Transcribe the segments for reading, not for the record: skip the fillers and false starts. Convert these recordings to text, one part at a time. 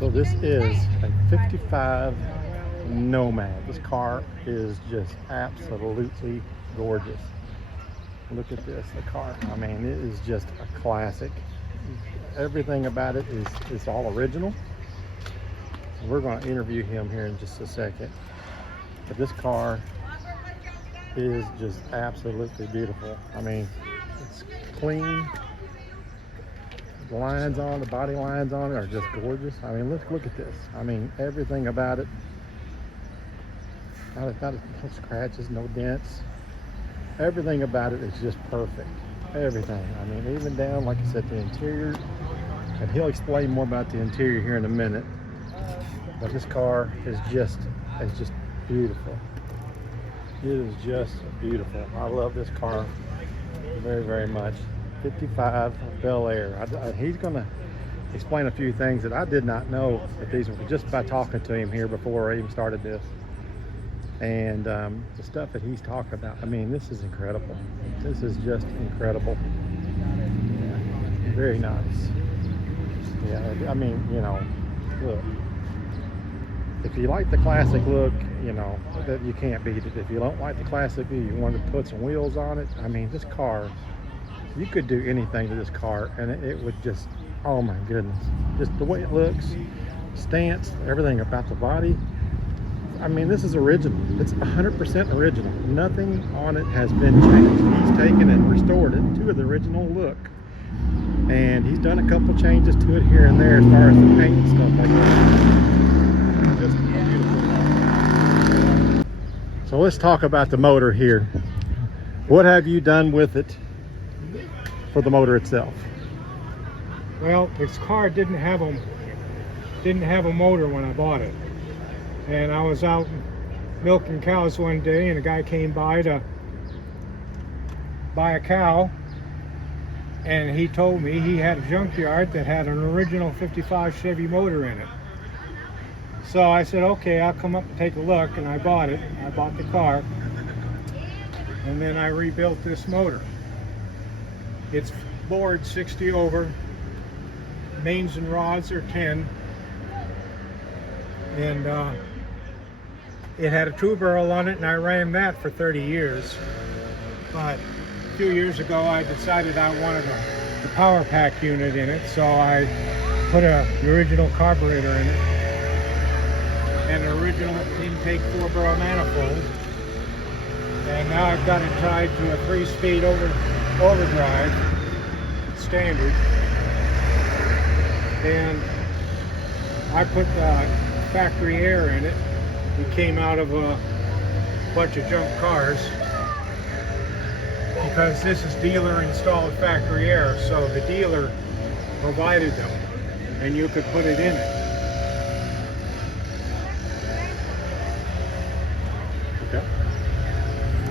So this is a 55 Nomad. This car is just absolutely gorgeous. Look at this, the car. I mean, it is just a classic. Everything about it is all original. We're going to interview him here in just a second. But this car is just absolutely beautiful. I mean, it's clean. The lines on, the body lines on it are just gorgeous. I mean, let's look at this. I mean, everything about it. No scratches, no dents. Everything about it is just perfect. Everything. I mean, even down, like I said, the interior. And he'll explain more about the interior here in a minute. But this car is just beautiful. It is just beautiful. I love this car very, very much. 55 Bel Air. He's going to explain a few things that I did not know that these were, just by talking to him here before I even started this. And the stuff that he's talking about, I mean, this is incredible. This is just incredible. Yeah, very nice. Yeah, I mean, you know, look. If you like the classic look, you know, that you can't beat it. If you don't like the classic view, you want to put some wheels on it. I mean, this car, you could do anything to this car and it would just, oh my goodness. Just the way it looks, stance, everything about the body. I mean, this is original. It's 100% original. Nothing on it has been changed. He's taken and restored it to the original look. And he's done a couple changes to it here and there as far as the paint and stuff like that. Just beautiful. So let's talk about the motor here. What have you done with it for the motor itself? Well, this car didn't have a motor when I bought it. And I was out milking cows one day, and a guy came by to buy a cow, and he told me he had a junkyard that had an original 55 Chevy motor in it. So I said, okay, I'll come up and take a look, and I bought it. I bought the car, and then I rebuilt this motor. It's bored 60 over, mains and rods are 10, and it had a two barrel on it, and I ran that for 30 years. But a few years ago, I decided I wanted the power pack unit in it, so I put the original carburetor in it, and an original intake 4-barrel manifold. And now I've got it tied to a 3-speed overdrive standard. And I put the factory air in it. It came out of a bunch of junk cars, because this is dealer installed factory air, so the dealer provided them and you could put it in it. Okay.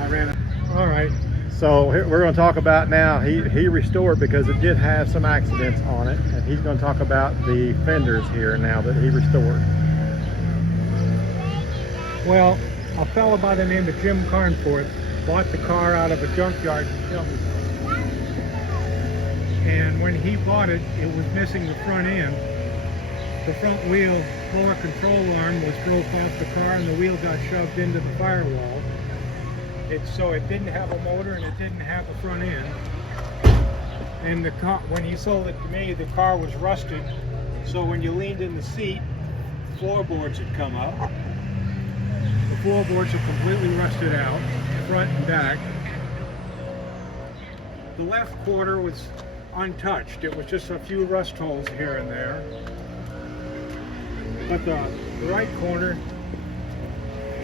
I ran it. All right. So here we're going to talk about now, he restored, because it did have some accidents on it, and he's going to talk about the fenders here now that he restored. Well, a fellow by the name of Jim Carnforth bought the car out of a junkyard in Shelby. And when he bought it, it was missing the front end. The front wheel blower control arm was broke off the car, and the wheel got shoved into the firewall. So it didn't have a motor, and it didn't have a front end. And the car, when he sold it to me, the car was rusted. So when you leaned in the seat, floorboards had come up. The floorboards are completely rusted out, front and back. The left quarter was untouched. It was just a few rust holes here and there. But the right corner,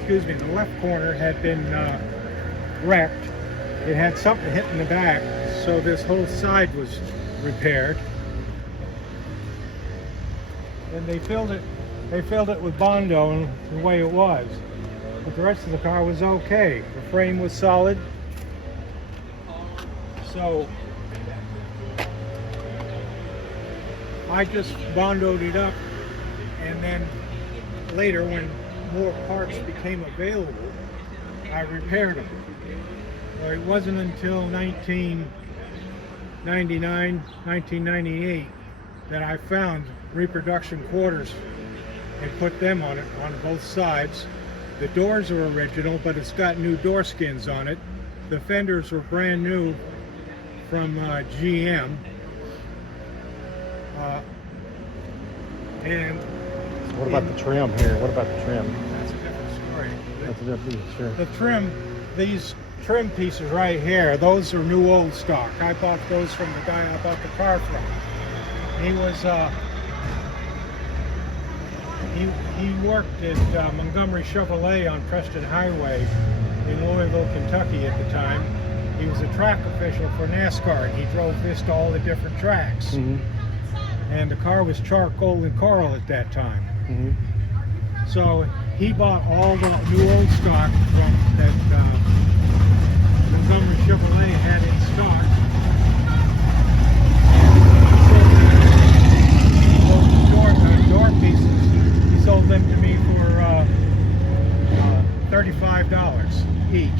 the left corner had been wrecked. It had something hit in the back, so this whole side was repaired. And they filled it with Bondo the way it was. But the rest of the car was okay. The frame was solid. So I just Bondoed it up, and then later, when more parts became available, I repaired them. Well, it wasn't until 1998 that I found reproduction quarters and put them on it on both sides. The doors are original, but it's got new door skins on it. The fenders were brand new from GM. And What about the trim here? What about the trim? that's a different story. That's a different, sure. The trim, these trim pieces right here, those are new old stock. I bought those from the guy I bought the car from. He was he worked at Montgomery Chevrolet on Preston Highway in Louisville, Kentucky at the time. He was a track official for NASCAR, and he drove this to all the different tracks. Mm-hmm. And the car was charcoal and coral at that time. Mm-hmm. So he bought all the new old stock from that Montgomery Chevrolet had in stock. And those door pieces, he sold them to me for $35 each.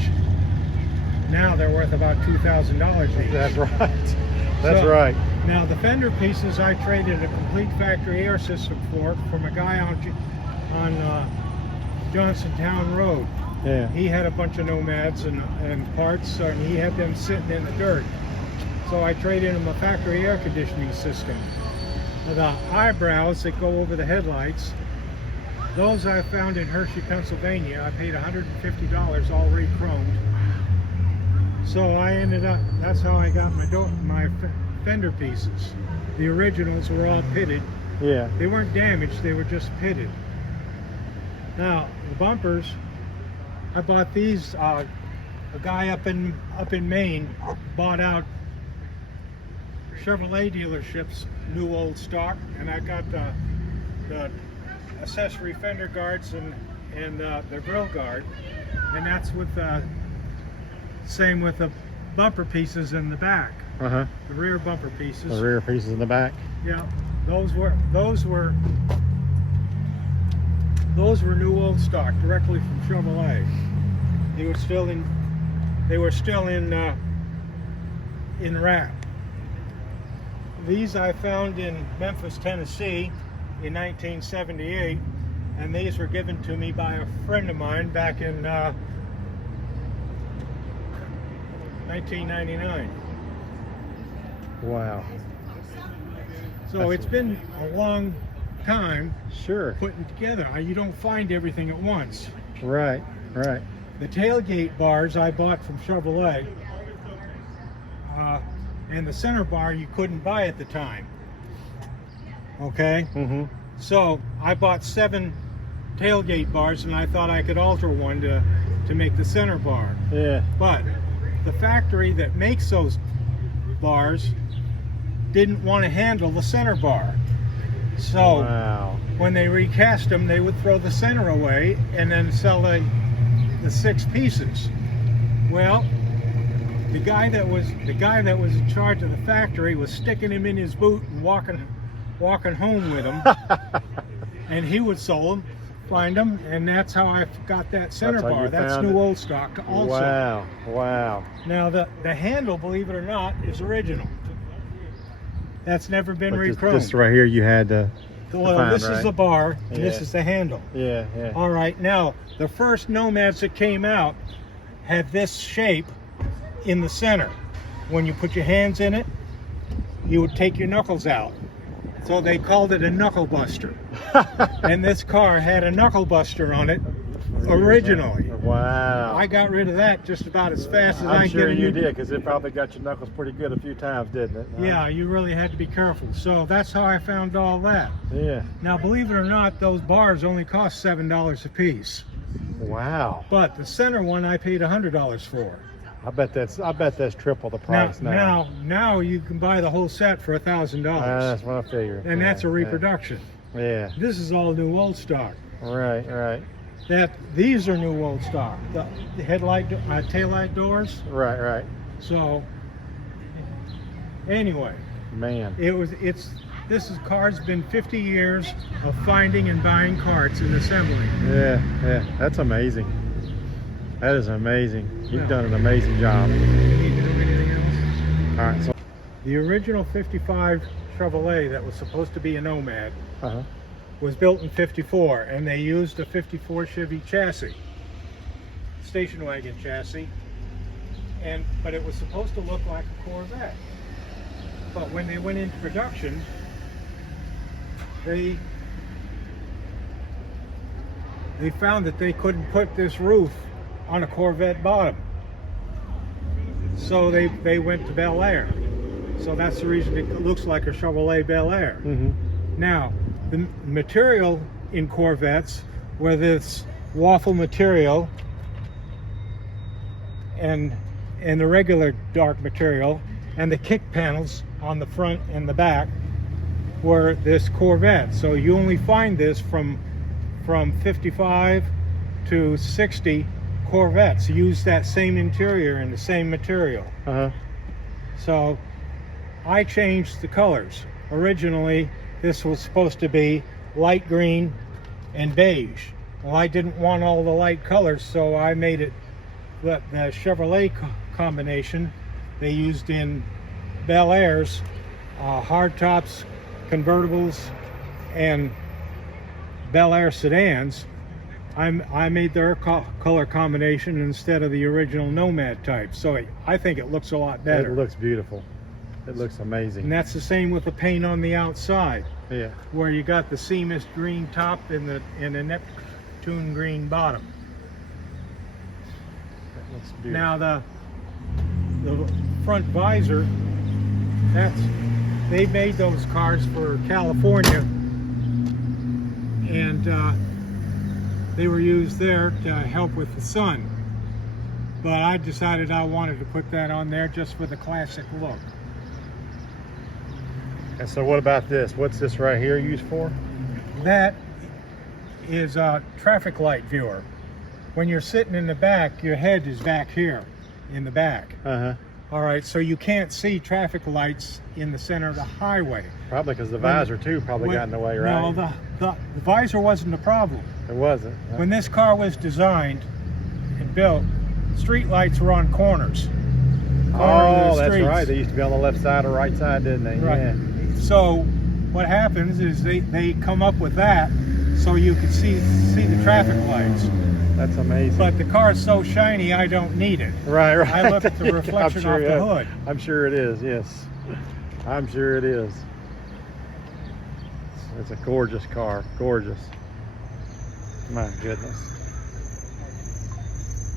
Now they're worth about $2,000 each. That's right. That's right. Now the fender pieces I traded a complete factory air system for from a guy on Johnsontown Road. Yeah. He had a bunch of Nomads and parts, and he had them sitting in the dirt. So I traded him a factory air conditioning system. The eyebrows that go over the headlights, those I found in Hershey, Pennsylvania. I paid $150, all re-chromed. So I ended up, that's how I got my fender pieces. The originals were all pitted. Yeah. They weren't damaged, they were just pitted. Now, the bumpers, I bought these, a guy up in Maine bought out Chevrolet dealerships, new old stock, and I got the accessory fender guards and the grill guard, and that's with same with the bumper pieces in the back. Uh-huh. The rear bumper pieces. The rear pieces in the back. Yeah, those were new old stock directly from Chevrolet. They were still in wrap. These I found in Memphis, Tennessee in 1978, and these were given to me by a friend of mine back in 1999. Wow. So it's been a long time Sure. putting together. You don't find everything at once. Right. Right. The tailgate bars I bought from Chevrolet, and the center bar you couldn't buy at the time. Okay? Mm-hmm. So I bought 7 tailgate bars, and I thought I could alter one to make the center bar. Yeah. But the factory that makes those bars didn't want to handle the center bar. So Wow. when they recast them, they would throw the center away and then sell the 6 pieces. Well, the guy that was in charge of the factory was sticking him in his boot and walking home with him, and he would find them, and that's how I got that center That's how bar. you That's found new it. old stock also. Wow. Wow. Now the handle, believe it or not, is original. That's never been But re-chromed. this right here you had to Well, find, this right? is the bar, and this Yeah. is the handle. Yeah. Yeah. All right, now the first Nomads that came out had this shape in the center. When you put your hands in it, you would take your knuckles out. So they called it a knuckle buster. And this car had a knuckle buster on it originally. Wow. I got rid of that just about as fast as I I'm could sure get you it. did, because it probably got your knuckles pretty good a few times, didn't it? Yeah, you really had to be careful. So that's how I found all that. Yeah. Now, believe it or not, those bars only cost $7 a piece. Wow. But the center one I paid $100 for. I bet that's triple the price now. Now you can buy the whole set for $1,000. That's what I figured. And that's a reproduction. Yeah. This is all new old stock. Right. Right. These are new old stock. The headlight, taillight doors. Right. Right. So anyway, Man. this car's been 50 years of finding and buying carts and assembling. Yeah. Yeah. That's amazing. That is amazing. You've Yeah. done an amazing job. You need to know anything else? All right. So The original 55 Chevrolet that was supposed to be a Nomad Uh-huh. was built in '54, and they used a '54 Chevy chassis, station wagon chassis, but it was supposed to look like a Corvette. But when they went into production, they found that they couldn't put this roof on a Corvette bottom. So they went to Bel Air. So that's the reason it looks like a Chevrolet Bel Air. Mm-hmm. Now, the material in Corvettes were this waffle material and the regular dark material, and the kick panels on the front and the back were this Corvette. So you only find this from 55 to 60 Corvettes use that same interior and the same material. Uh-huh. So I changed the colors. Originally, this was supposed to be light green and beige. Well, I didn't want all the light colors, so I made it the Chevrolet combination they used in Bel Airs, hardtops, convertibles, and Bel Air sedans. I made their color combination instead of the original Nomad type, so I think it looks a lot better. It looks beautiful. It looks amazing. And that's the same with the paint on the outside, Yeah. where you got the Seamus green top and the Neptune green bottom. That looks beautiful. Now the front visor, they made those cars for California, and they were used there to help with the sun. But I decided I wanted to put that on there just for the classic look. And so what about this? What's this right here used for? That is a traffic light viewer. When you're sitting in the back, your head is back here in the back. Uh-huh. All right, so you can't see traffic lights in the center of the highway. Probably because the visor too probably got in the way, right? No, the visor wasn't the problem. It wasn't. When this car was designed and built, street lights were on corners. Oh, that's right. They used to be on the left side or right side, didn't they? Right. Yeah. So what happens is they come up with that so you could see the traffic lights. That's amazing. But the car is so shiny, I don't need it. Right. I look at the reflection off the hood. I'm sure it is, yes. I'm sure it is. It's a gorgeous car. Gorgeous. My goodness.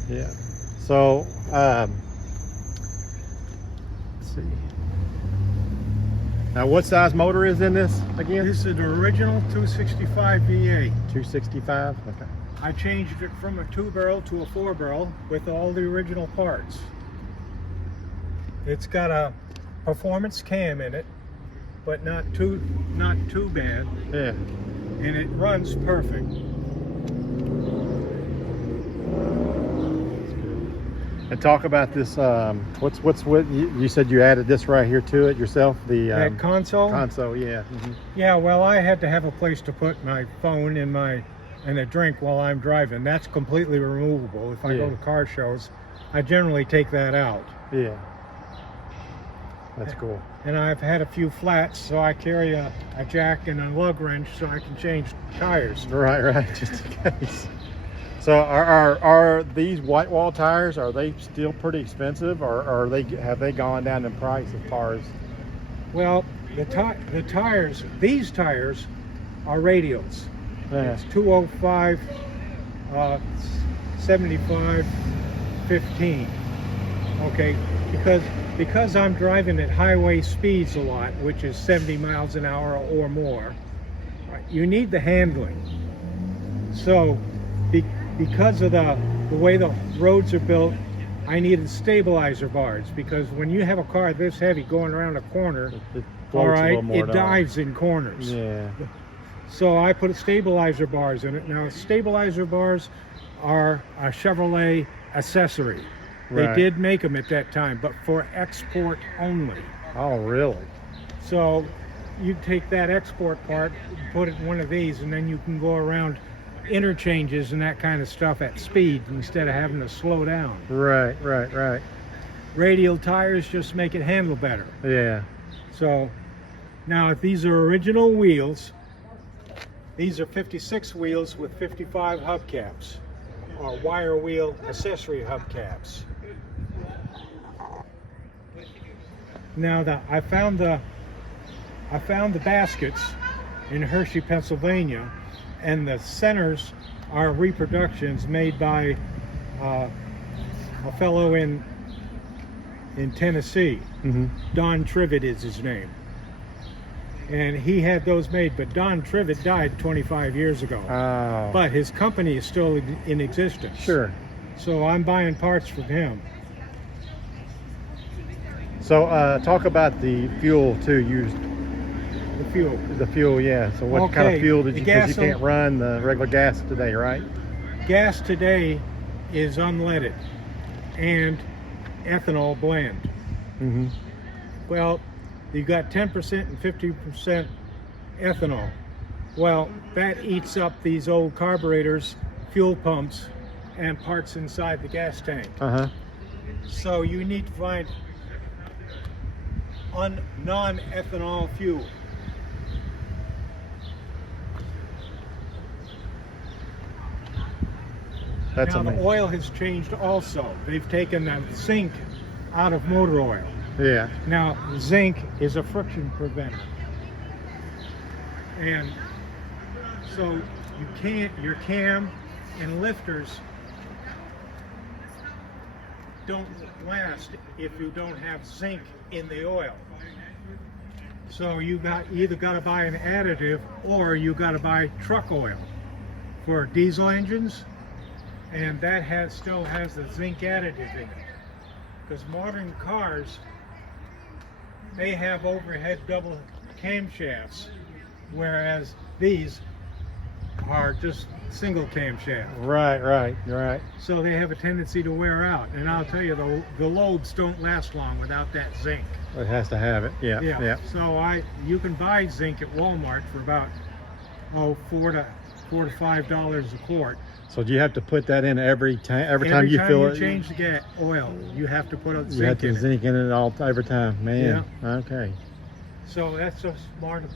Yeah. So, let's see. Now, what size motor is in this again? This is an original 265 V8. 265? Okay. I changed it from a 2-barrel to a 4-barrel with all the original parts. It's got a performance cam in it, but not too bad. Yeah. And it runs perfect. That's good. And talk about this. What's you said you added this right here to it yourself? The That console? Console, yeah. Mm-hmm. Yeah, well, I had to have a place to put my phone and a drink while I'm driving. That's completely removable. If I go to car shows, I generally take that out. Yeah. That's cool. And I've had a few flats, so I carry a jack and a lug wrench so I can change tires. Right, just in case. So are these white wall tires, are they still pretty expensive, or have they gone down in price as far as? Well, the tires, these tires are radials. Yeah. It's 205, 75, 15. Okay, because I'm driving at highway speeds a lot, which is 70 miles an hour or more, right, you need the handling. So because of the way the roads are built, I needed stabilizer bars, because when you have a car this heavy going around a corner, It all floats a right, little more, it dives in corners. Yeah. So I put stabilizer bars in it. Now, stabilizer bars are a Chevrolet accessory. Right. They did make them at that time, but for export only. Oh, really? So you take that export part, put it in one of these, and then you can go around interchanges and that kind of stuff at speed instead of having to slow down. Right. Radial tires just make it handle better. Yeah. So Now, if these are original wheels, these are 56 wheels with 55 hubcaps, or wire wheel accessory hubcaps. Now, I found the baskets in Hershey, Pennsylvania, and the centers are reproductions made by a fellow in Tennessee. Don Trivet is his name, and he had those made, but Don Trivet died 25 years ago. But his company is still in existence. Sure. So I'm buying parts from him. So talk about the fuel too used. The fuel. The fuel, yeah. So what kind of fuel did you, because you can't run the regular gas today, right? Gas today is unleaded and ethanol blend. Well, you got 10% and 50% ethanol. Well, that eats up these old carburetors, fuel pumps, and parts inside the gas tank. So you need to find non-ethanol fuel. That's now amazing. The oil has changed also. They've taken the zinc out of motor oil. Yeah. Now zinc is a friction preventer, and so you can't, your cam and lifters don't last if you don't have zinc in the oil. So you either got to buy an additive, or you got to buy truck oil for diesel engines, and that still has the zinc additive in it. Because modern cars, they have overhead double camshafts, whereas these are just single camshaft. Right. So they have a tendency to wear out, and I'll tell you, the lobes don't last long without that zinc. It has to have it. Yeah. So you can buy zinc at Walmart for about $4 to $5 a quart. So do you have to put that in every time you fill it? Every time you change the gas oil, you have to put a zinc in it. You have to zinc in it every time, man. Yeah. Okay. So that's just part of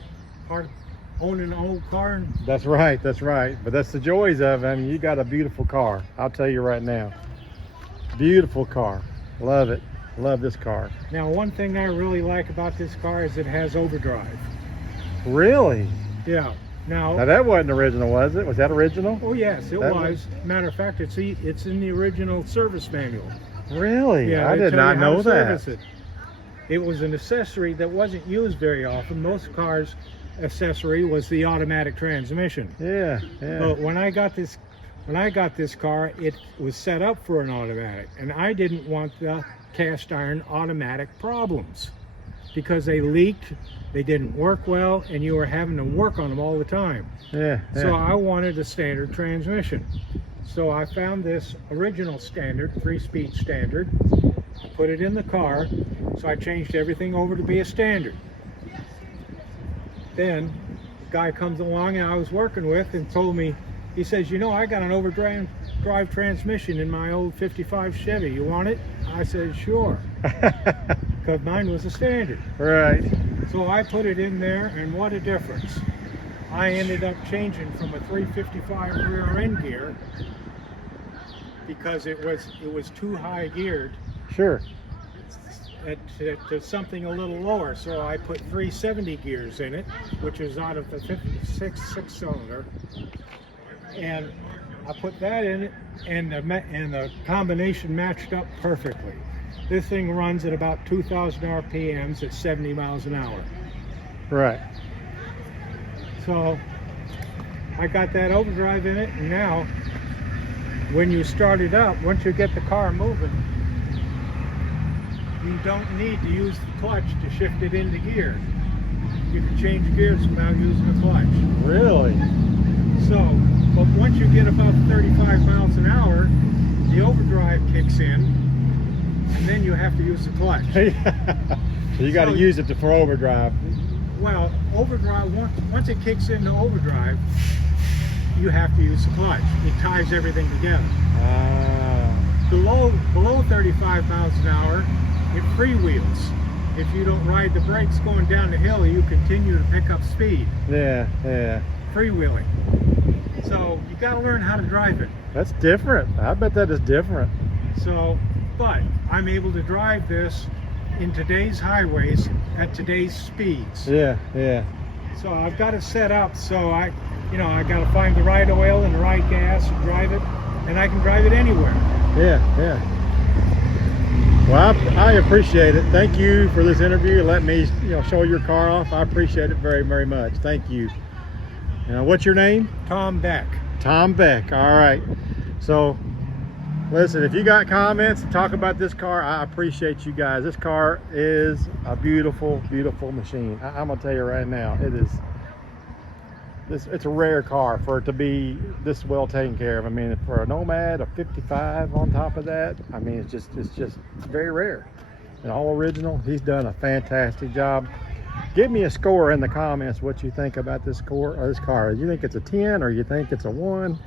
owning an old car. That's right. But that's the joys of it. I mean, you got a beautiful car. I'll tell you right now. Beautiful car. Love it. Love this car. Now, one thing I really like about this car is it has overdrive. Really? Yeah. Now that wasn't original, was it? Was that original? Oh yes, it was. Matter of fact, it's in the original service manual. Really? Yeah, I did not know that. It was an accessory that wasn't used very often. Most cars' accessory was the automatic transmission. Yeah. But when I got this car, it was set up for an automatic, and I didn't want the cast iron automatic problems because they leaked, they didn't work well, and you were having to work on them all the time. Yeah. So I wanted a standard transmission. So I found this original standard, 3-speed standard, put it in the car, so I changed everything over to be a standard. Then the guy comes along and I was working with and told me, he says, you know, I got an overdrive transmission in my old 55 Chevy. You want it? I said, sure. Because mine was a standard. Right. So I put it in there, and what a difference. I ended up changing from a 355 rear end gear because it was too high geared. Sure. To something a little lower. So I put 370 gears in it, which is out of the 56 6-cylinder. And I put that in it, and the combination matched up perfectly. This thing runs at about 2,000 RPMs at 70 miles an hour. Right. So I got that overdrive in it, and now when you start it up, once you get the car moving, you don't need to use the clutch to shift it into gear. You can change gears without using a clutch. Really? So, but once you get above 35 miles an hour, the overdrive kicks in, and then you have to use the clutch. So you got to use it for overdrive. Well, overdrive, once it kicks into overdrive, you have to use the clutch. It ties everything together. Below 35 miles an hour, it freewheels. if you don't ride the brakes going down the hill, you continue to pick up speed. Yeah, yeah. Freewheeling. So you got to learn how to drive it. That's different. I bet that is different. So, but I'm able to drive this in today's highways at today's speeds. Yeah, yeah. So I've got it set up so I got to find the right oil and the right gas and drive it, and I can drive it anywhere. Yeah, yeah. Well, I appreciate it. Thank you for this interview. Let me, show your car off. I appreciate it very, very much. Thank you. What's your name? Tom Beck. Tom Beck. All right. So, listen, if you got comments to talk about this car, I appreciate you guys. This car is a beautiful, beautiful machine. I'm gonna tell you right now, it is. It's a rare car for it to be this well taken care of. I mean, for a Nomad, a 55 on top of that, I mean, it's just very rare. And all original. He's done a fantastic job. Give me a score in the comments what you think about this car. Do you think it's a 10 or you think it's a 1?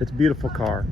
It's a beautiful car.